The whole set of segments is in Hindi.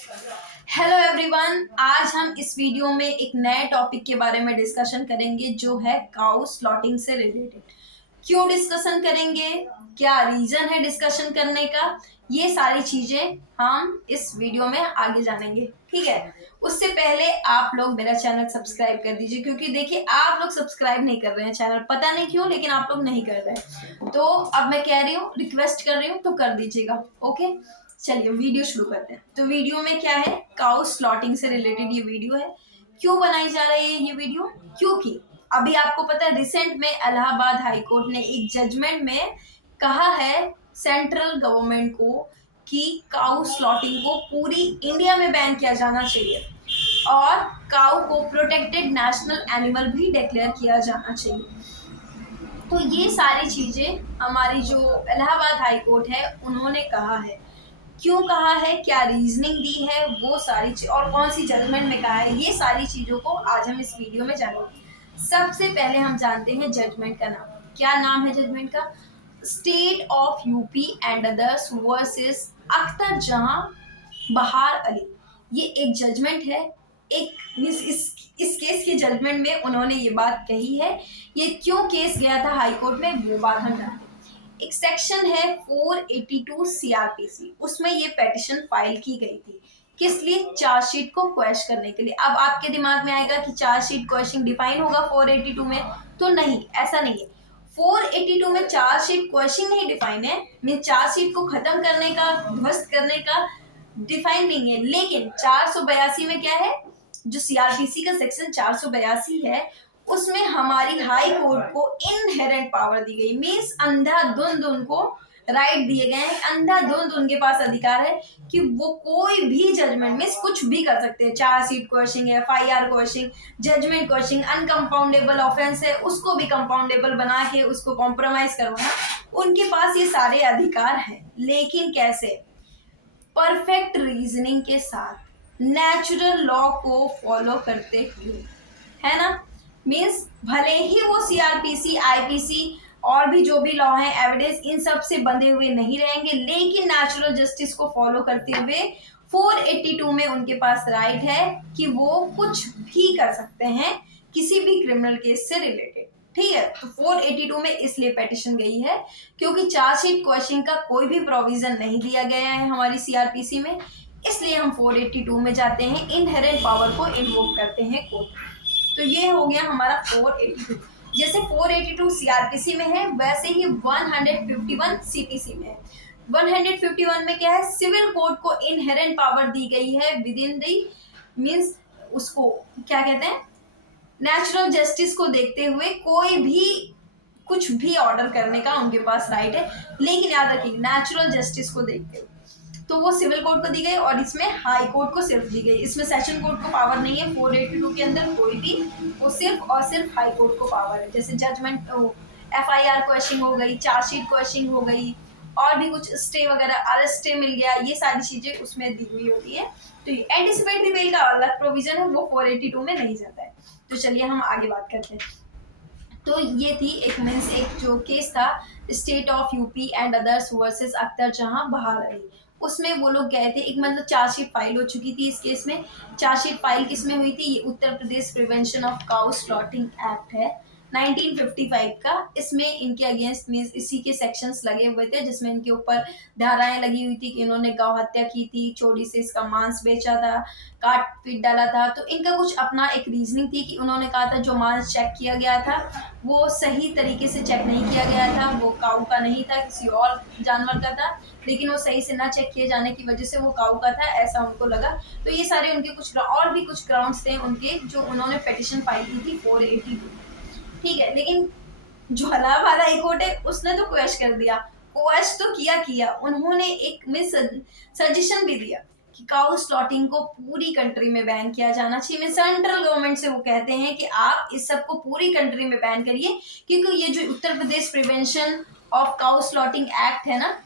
हेलो एवरीवन, आज हम इस वीडियो में एक नए टॉपिक के बारे में डिस्कशन करेंगे जो है काउ स्लॉटिंग से रिलेटेड। क्यों डिस्कशन करेंगे, क्या रीजन है डिस्कशन करने का, ये सारी चीजें हम इस वीडियो में आगे जानेंगे। ठीक है, उससे पहले आप लोग मेरा चैनल सब्सक्राइब कर दीजिए, क्योंकि देखिए आप लोग सब्सक्राइब नहीं कर रहे हैं चैनल, पता नहीं क्यों, लेकिन आप लोग नहीं कर रहे हैं। तो अब मैं कह रही हूँ, रिक्वेस्ट कर रही हूँ, तो कर दीजिएगा। ओके, चलिए वीडियो शुरू करते हैं। तो वीडियो में क्या है, काउ स्लॉटिंग से रिलेटेड ये वीडियो है। क्यों बनाई जा रही है ये वीडियो, क्योंकि अभी आपको पता है रिसेंट में इलाहाबाद हाई कोर्ट ने एक जजमेंट में कहा है सेंट्रल गवर्नमेंट को कि काउ स्लॉटिंग को पूरी इंडिया में बैन किया जाना चाहिए और काउ को प्रोटेक्टेड नेशनल एनिमल भी डिक्लेयर किया जाना चाहिए। तो ये सारी चीजें हमारी जो इलाहाबाद हाई कोर्ट है उन्होंने कहा है। क्यों कहा है, क्या रीजनिंग दी है, वो सारी चीज और कौन सी जजमेंट में कहा है, ये सारी चीजों को आज हम इस वीडियो में जानेंगे। सबसे पहले हम जानते हैं जजमेंट का नाम। क्या नाम है जजमेंट का? State of UP and others versus Akhtar जहां बहार अली। ये एक जजमेंट है। एक इस केस के जजमेंट में उन्होंने ये बात कही है। ये क्यों केस गया था हाई कोर्ट में, वो बात हम जानते हैं। एक सेक्शन है 482 सीआरपीसी, उसमें ये पेटिशन फाइल की गई थी। किस लिए? चार्जशीट को क्वेश्चन करने के लिए। अब आपके दिमाग में आएगा कि चार्जशीट क्वेश्चन डिफाइन होगा 482 में, तो नहीं, ऐसा नहीं है। 482 में चार्जशीट क्वेश्चन नहीं डिफाइन है, मीन चार्जशीट को खत्म करने का, ध्वस्त करने का डिफाइन नहीं है। लेकिन 482 में क्या है, जो सीआरपीसी का सेक्शन 482 है, उसमें हमारी हाई कोर्ट को इनहेरेंट पावर दी गई, मीन्स अंधाधुंध उनको राइट दिए गए हैं, अंधाधुंध उनके पास अधिकार है कि वो कोई भी जजमेंट मीन्स कुछ भी कर सकते हैं। Chargesheet question, FIR question, judgment question, uncompoundable offence है उसको भी कंपाउंडेबल बना के उसको कॉम्प्रोमाइज करवाना, उनके पास ये सारे अधिकार हैं। लेकिन कैसे? परफेक्ट रीजनिंग के साथ, नेचुरल लॉ को फॉलो करते हुए, है ना। मीन्स भले ही वो सीआरपीसी, आईपीसी और भी जो भी लॉ है, एविडेंस, इन सब से बंधे हुए नहीं रहेंगे, लेकिन नेचुरल जस्टिस को फॉलो करते हुए 482 में उनके पास राइट है कि वो कुछ भी कर सकते हैं किसी भी क्रिमिनल केस से रिलेटेड। ठीक है, तो 482 में इसलिए पेटिशन गई है क्योंकि चार्जशीट क्वेश्चन का कोई भी प्रोविजन नहीं दिया गया है हमारी सीआरपीसी में, इसलिए हम 482 में जाते हैं, इनहेरेंट पावर को इन्वोक करते हैं कोर्ट। तो ये हो गया हमारा 482। जैसे 482 सीआरपीसी में है, वैसे ही 151 सीपीसी में है। 151 में क्या है, सिविल कोर्ट को इनहेरेंट पावर दी गई है विद इन दी, मीन्स उसको क्या कहते हैं, नेचुरल जस्टिस को देखते हुए कोई भी कुछ भी ऑर्डर करने का उनके पास राइट है। लेकिन याद रखिए, नेचुरल जस्टिस को देखते हुए तो वो सिविल कोर्ट को दी गई और इसमें हाई कोर्ट को सिर्फ दी गई। इसमें सेशन कोर्ट को पावर नहीं है 482 के अंदर कोई भी, वो सिर्फ और सिर्फ हाई कोर्ट को पावर है। जैसे जजमेंट, FIR क्वेश्चन हो गई, चार्जशीट क्वेश्चन हो गई, और भी कुछ स्टे वगैरह, अरेस्ट स्टे मिल गया, ये सारी चीजें उसमें दी हुई होती है। तो एंटिसिपेटरी बेल का अलग प्रोविजन है, वो 482 में नहीं जाता है। तो चलिए हम आगे बात करते हैं। तो ये थी एक मीन्स एक जो केस था, state of UP and others versus Akhtar जहां बहार अली, उसमें वो लोग गए थे। एक मतलब चार्जशीट फाइल हो चुकी थी इस केस में। चार्जशीट फाइल किस में हुई थी? ये Uttar Pradesh prevention of cow slaughtering act है 1955 का। इसमें इनके अगेंस्ट मीन्स इसी के सेक्शंस लगे हुए थे, जिसमें इनके ऊपर धाराएं लगी हुई थी कि इन्होंने गौ हत्या की थी, चोरी से इसका मांस बेचा था, काट पीट डाला था। तो इनका कुछ अपना एक रीजनिंग थी कि उन्होंने कहा था जो मांस चेक किया गया था वो सही तरीके से चेक नहीं किया गया था, वो काऊ का नहीं था, किसी और जानवर का था, लेकिन वो सही से ना चेक किए जाने की वजह से वो काऊ का था, ऐसा उनको लगा। तो ये सारे उनके कुछ और भी कुछ ग्राउंड्स थे उनके, जो उन्होंने पिटीशन फाइल की थी 482। ठीक है, लेकिन जो इलाहाबाद हाई कोर्ट है उसने तो क्वेश्चन कर दिया, क्वेश्चन तो किया उन्होंने एक में सजेशन भी दिया कि काउ स्लॉटिंग को पूरी कंट्री में बैन किया जाना चाहिए। मैं सेंट्रल गवर्नमेंट से वो कहते हैं कि आप इस सब को पूरी कंट्री में बैन करिए, क्योंकि ये जो Uttar Pradesh prevention of cow slaughtering act है ना,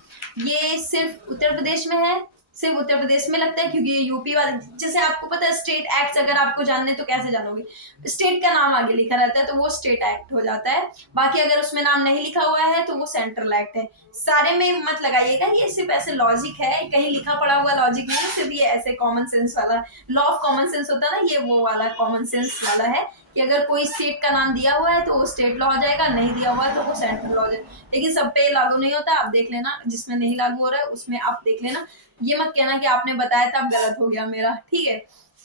ये सिर्फ उत्तर प्रदेश में है, सिर्फ उत्तर प्रदेश में लगता है, क्योंकि ये यूपी वाले, जैसे आपको पता है स्टेट एक्ट अगर आपको जानने तो कैसे जानोगे, स्टेट का नाम आगे लिखा रहता है तो वो स्टेट एक्ट हो जाता है। बाकी अगर उसमें नाम नहीं लिखा हुआ है तो वो सेंट्रल एक्ट है। सारे में मत लगाइएगा, ये सिर्फ ऐसे लॉजिक है, कहीं लिखा पड़ा हुआ लॉजिक नहीं है, सिर्फ ये ऐसे कॉमन सेंस वाला, लॉ ऑफ कॉमन सेंस होता है ना, ये वो वाला कॉमन सेंस वाला है कि अगर कोई स्टेट का नाम दिया हुआ है तो वो स्टेट लॉ हो जाएगा, नहीं दिया हुआ है तो वो सेंट्रल लॉ हो जाएगा। लेकिन सब पे लागू नहीं होता, आप देख लेना, जिसमें नहीं लागू हो रहा है उसमें आप देख लेना। ये मत कहना कि आपने बताया था अब गलत हो गया मेरा, ठीक है।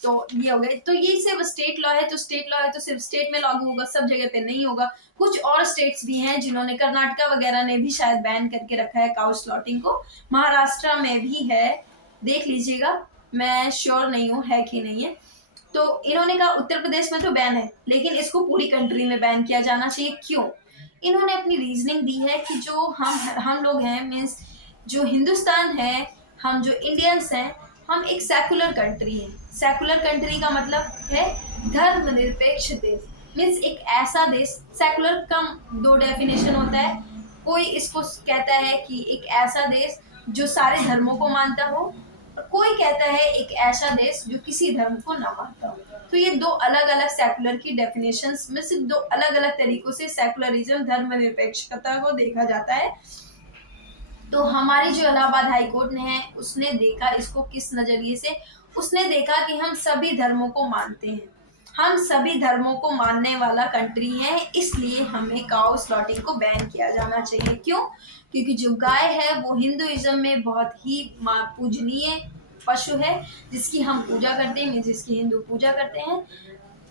तो ये हो गए, तो ये सिर्फ स्टेट लॉ है, तो स्टेट लॉ है तो सिर्फ स्टेट में लागू होगा, सब जगह पे नहीं होगा। कुछ और स्टेट्स भी हैं जिन्होंने, कर्नाटका वगैरह ने भी शायद बैन करके रखा है काउ स्लॉटिंग को, महाराष्ट्र में भी है, देख लीजिएगा, मैं श्योर नहीं हूँ है कि नहीं है। तो इन्होंने कहा उत्तर प्रदेश में तो बैन है, लेकिन इसको पूरी कंट्री में बैन किया जाना चाहिए। क्यों? इन्होंने अपनी रीजनिंग दी है कि जो हम लोग हैं, मीन्स जो हिंदुस्तान है, हम जो इंडियंस हैं, हम एक सेकुलर कंट्री है। सेकुलर कंट्री का मतलब है धर्मनिरपेक्ष देश, मीन्स एक ऐसा देश, सेकुलर का दो डेफिनेशन होता है। कोई इसको कहता है कि एक ऐसा देश जो सारे धर्मों को मानता हो, और कोई कहता है एक ऐसा देश जो किसी धर्म को ना मानता हो। तो ये दो अलग अलग सेकुलर की डेफिनेशंस में सिर्फ दो अलग अलग तरीकों से सेकुलरिज्म, धर्मनिरपेक्षता को देखा जाता है। तो हमारी जो इलाहाबाद हाई कोर्ट ने है, उसने देखा इसको किस नजरिए से, उसने देखा कि हम सभी धर्मों को मानते हैं, हम सभी धर्मों को मानने वाला कंट्री है, इसलिए हमें काउ स्लॉटिंग को बैन किया जाना चाहिए। क्यों? क्योंकि जो गाय है वो हिंदुइज्म में बहुत ही पूजनीय पशु है, जिसकी हम पूजा करते हैं, जिसकी हिंदू पूजा करते हैं।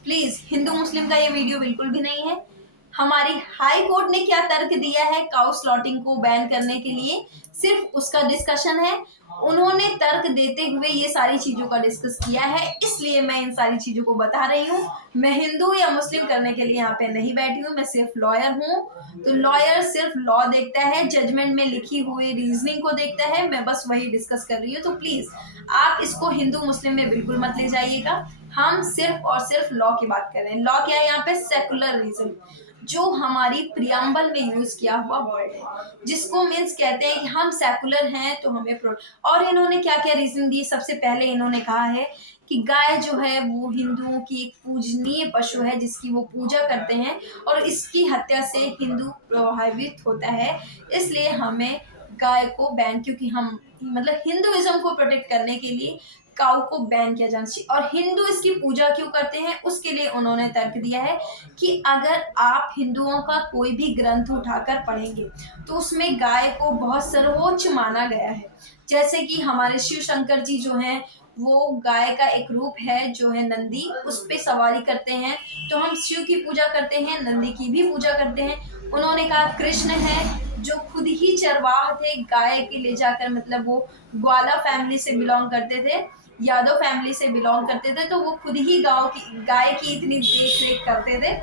प्लीज, हिंदू मुस्लिम का ये वीडियो बिल्कुल भी नहीं है। हमारी हाई कोर्ट ने क्या तर्क दिया है काउ स्लॉटिंग को बैन करने के लिए, सिर्फ उसका डिस्कशन है। उन्होंने तर्क देते हुए ये सारी चीजों का डिस्कस किया है, इसलिए मैं इन सारी चीजों को बता रही हूँ। मैं हिंदू या मुस्लिम करने के लिए यहाँ पे नहीं बैठी हूँ, मैं सिर्फ लॉयर हूँ। तो लॉयर सिर्फ लॉ देखता है, जजमेंट में लिखी हुई रीजनिंग को देखता है, मैं बस वही डिस्कस कर रही हूँ। तो प्लीज आप इसको हिंदू मुस्लिम में बिल्कुल मत ले जाइएगा, हम सिर्फ और सिर्फ लॉ की बात कर रहे हैं। लॉ क्या है यहाँ पे? सेकुलरिज्म, जो हमारी प्रियम्बल में यूज किया हुआ वर्ड है, जिसको मीन्स कहते हैं कि हम सेकुलर हैं तो हमें और इन्होंने क्या क्या रीजन दिए? सबसे पहले इन्होंने कहा है कि गाय जो है वो हिंदुओं की एक पूजनीय पशु है, जिसकी वो पूजा करते हैं, और इसकी हत्या से हिंदू प्रभावित होता है, इसलिए हमें गाय को बैन, क्योंकि हम मतलब हिंदुइज्म को प्रोटेक्ट करने के लिए काऊ को बैन किया जाना चाहिए। और हिंदू इसकी पूजा क्यों करते हैं, उसके लिए उन्होंने तर्क दिया है कि अगर आप हिंदुओं का कोई भी ग्रंथ उठाकर पढ़ेंगे तो उसमें गाय को बहुत सर्वोच्च माना गया है। जैसे कि हमारे शिव शंकर जी जो हैं, वो गाय का एक रूप है जो है नंदी, उस पे सवारी करते हैं, तो हम शिव की पूजा करते हैं, नंदी की भी पूजा करते हैं। उन्होंने कहा कृष्ण है जो खुद ही चरवाह थे, गाय के ले जाकर, मतलब वो ग्वाला फैमिली से बिलोंग करते थे, यादव फैमिली से बिलोंग करते थे, तो वो खुद ही गाय की इतनी देख रेख करते थे।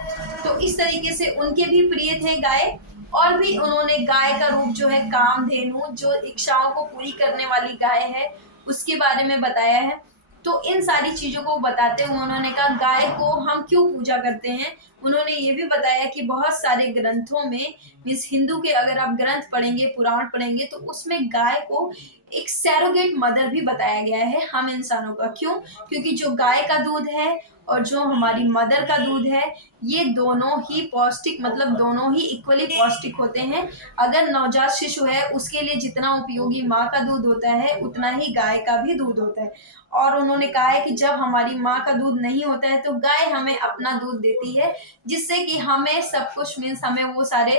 तो इस तरीके से उनके भी प्रिय थे गाय। और भी उन्होंने गाय का रूप जो है कामधेनु, जो इच्छाओं को पूरी करने वाली गाय है, उसके बारे में बताया है। तो इन सारी चीजों को बताते हुए उन्होंने कहा गाय को हम क्यों पूजा करते हैं। उन्होंने ये भी बताया कि बहुत सारे ग्रंथों में, मीन्स हिंदू के अगर आप ग्रंथ पढ़ेंगे, पुराण पढ़ेंगे, तो उसमें गाय को एक सैरोगेट मदर भी बताया गया है हम इंसानों का। क्यों? क्योंकि जो गाय का दूध है और जो हमारी मदर का दूध है, ये दोनों ही पौष्टिक, मतलब दोनों ही इक्वली पौष्टिक होते हैं। अगर नवजात शिशु है उसके लिए जितना उपयोगी माँ का दूध होता है, उतना ही गाय का भी दूध होता है। और उन्होंने कहा है कि जब हमारी माँ का दूध नहीं होता है तो गाय हमें अपना दूध देती है, जिससे कि हमें सब कुछ, मीन्स हमें वो सारे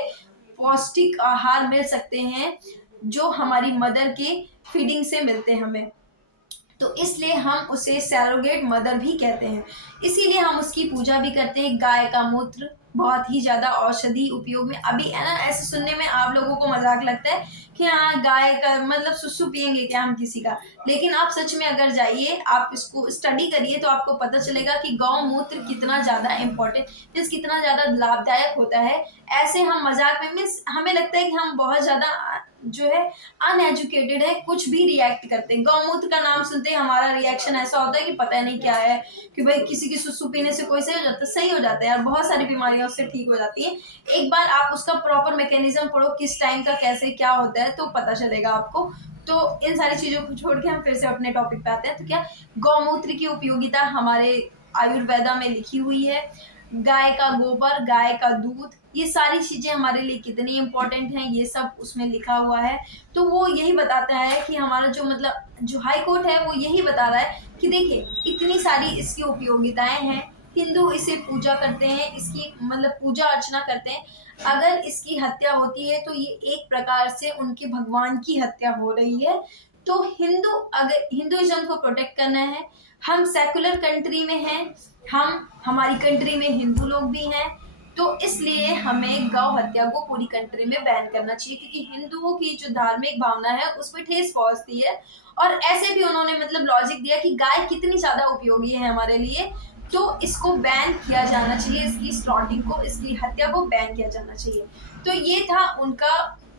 पौष्टिक आहार मिल सकते हैं जो हमारी मदर के फीडिंग से मिलते हैं हमें। तो इसलिए हम उसे सैरोगेट मदर भी कहते हैं, इसीलिए हम उसकी पूजा भी करते हैं। गाय का मूत्र बहुत ही ज्यादा औषधि उपयोग में, अभी है ना, ऐसे सुनने में आप लोगों को मजाक लगता है कि हाँ गाय का मतलब सुसु पियेंगे क्या हम किसी का, लेकिन आप सच में अगर जाइए, आप इसको स्टडी करिए, तो आपको पता चलेगा कि गौ मूत्र कितना ज्यादा इम्पोर्टेंट, मीन्स कितना ज्यादा लाभदायक होता है। ऐसे हम मजाक में, मीन्स हमें लगता है कि हम बहुत ज्यादा जो है अनएजुकेटेड है, कुछ भी रिएक्ट करते हैं। गौमूत्र का नाम सुनते ही हमारा रिएक्शन ऐसा होता है कि पता नहीं क्या है, कि भाई किसी की सुसु पीने से कोई सही हो जाता है, सही हो जाता है यार, बहुत सारी बीमारियां उससे ठीक हो जाती है। एक बार आप उसका प्रॉपर मैकेनिज्म पढ़ो, किस टाइम का कैसे क्या होता है, तो पता चलेगा आपको। तो इन सारी चीजों को छोड़ के हम फिर से अपने टॉपिक पे आते हैं। तो क्या गौमूत्र की उपयोगिता हमारे आयुर्वेदा में लिखी हुई है। गाय का गोबर, गाय का दूध, ये सारी चीजें हमारे लिए कितनी इंपॉर्टेंट हैं ये सब उसमें लिखा हुआ है। तो वो यही बताता है कि हमारा जो मतलब जो हाई कोर्ट है वो यही बता रहा है कि देखिए इतनी सारी इसकी उपयोगिताएं हैं, हिंदू इसे पूजा करते हैं, इसकी मतलब पूजा अर्चना करते हैं। अगर इसकी हत्या होती है तो ये एक प्रकार से उनके भगवान की हत्या हो रही है। तो अगर हिंदुइज्म को प्रोटेक्ट करना है, हम सेकुलर कंट्री में हैं, हमारी कंट्री में हिंदू लोग भी हैं, तो इसलिए हमें गौ हत्या को पूरी कंट्री में बैन करना चाहिए, क्योंकि हिंदुओं की जो धार्मिक भावना है उसमें ठेस पहुंचती है। और ऐसे भी उन्होंने मतलब लॉजिक दिया कि गाय कितनी ज्यादा उपयोगी है हमारे लिए, तो इसको बैन किया जाना चाहिए, इसकी स्लॉटिंग को, इसकी हत्या को बैन किया जाना चाहिए। तो ये था उनका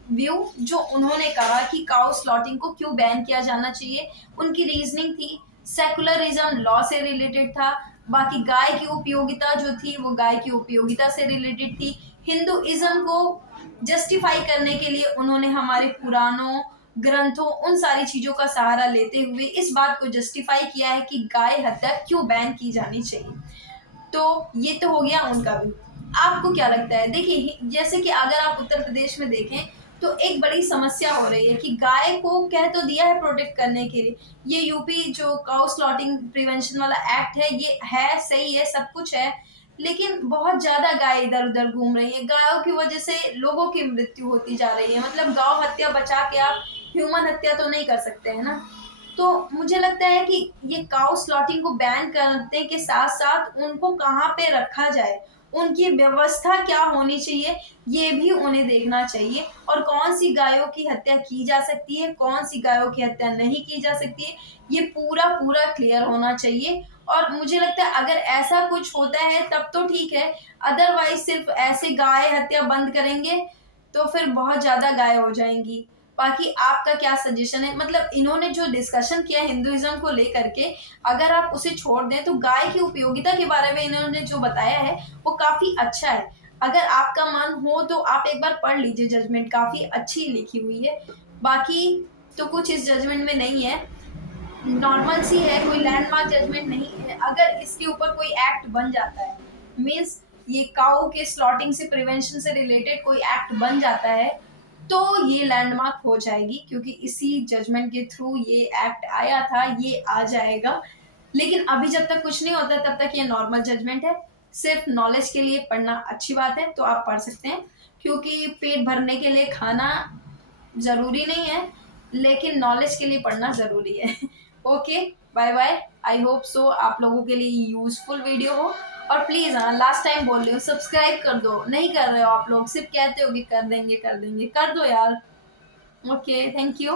व्यू जो उन्होंने कहा कि काउ स्लॉटिंग को क्यों बैन किया जाना चाहिए। उनकी रीजनिंग थी, सेकुलरिज्म लॉ से रिलेटेड था, बाकी गाय की उपयोगिता जो थी वो गाय की उपयोगिता से रिलेटेड थी। हिंदुइज्म को जस्टिफाई करने के लिए उन्होंने हमारे पुराणों, ग्रंथों, उन सारी चीजों का सहारा लेते हुए इस बात को जस्टिफाई किया है कि गाय हत्या क्यों बैन की जानी चाहिए। तो ये तो हो गया उनका भी। आपको क्या लगता है? देखिए जैसे कि अगर आप उत्तर प्रदेश में देखें तो एक बड़ी समस्या हो रही है कि गाय को कह तो दिया है प्रोटेक्ट करने के लिए, ये यूपी जो काउ स्लॉटिंग प्रिवेंशन वाला एक्ट है ये है, सही है, सब कुछ है, लेकिन बहुत ज्यादा गाय इधर उधर घूम रही है। गायों की वजह से लोगों की मृत्यु होती जा रही है। मतलब गौ हत्या बचा के आप ह्यूमन हत्या तो नहीं कर सकते हैं ना। तो मुझे लगता है कि ये काउ स्लॉटिंग को बैन करने के साथ साथ उनको कहाँ पे रखा जाए, उनकी व्यवस्था क्या होनी चाहिए, ये भी उन्हें देखना चाहिए। और कौन सी गायों की हत्या की जा सकती है, कौन सी गायों की हत्या नहीं की जा सकती है, ये पूरा पूरा क्लियर होना चाहिए। और मुझे लगता है अगर ऐसा कुछ होता है तब तो ठीक है, अदरवाइज सिर्फ ऐसे गाय हत्या बंद करेंगे तो फिर बहुत ज्यादा गाय हो जाएंगी। बाकी आपका क्या सजेशन है? मतलब इन्होंने जो डिस्कशन किया हिंदुइज्म को लेकर के, अगर आप उसे छोड़ दें तो गाय की उपयोगिता के बारे में इन्होंने जो बताया है वो काफी अच्छा है। अगर आपका मन हो तो आप एक बार पढ़ लीजिए जजमेंट, काफी अच्छी लिखी हुई है। बाकी तो कुछ इस जजमेंट में नहीं है, नॉर्मल सी है, कोई लैंडमार्क जजमेंट नहीं है। अगर इसके ऊपर कोई एक्ट बन जाता है, मीन्स ये काऊ के स्लॉटिंग से प्रिवेंशन से रिलेटेड कोई एक्ट बन जाता है तो ये लैंडमार्क हो जाएगी, क्योंकि इसी जजमेंट के थ्रू ये एक्ट आया था, ये आ जाएगा। लेकिन अभी जब तक कुछ नहीं होता तब तक ये नॉर्मल जजमेंट है। सिर्फ नॉलेज के लिए पढ़ना अच्छी बात है तो आप पढ़ सकते हैं, क्योंकि पेट भरने के लिए खाना जरूरी नहीं है, लेकिन नॉलेज के लिए पढ़ना जरूरी है। Okay, bye bye. I hope so आप लोगों के लिए यूजफुल वीडियो हो। और प्लीज हाँ, लास्ट टाइम बोल रही हूँ, सब्सक्राइब कर दो। नहीं कर रहे हो आप लोग, सिर्फ कहते हो कि कर देंगे कर देंगे, कर दो यार। Okay, thank you.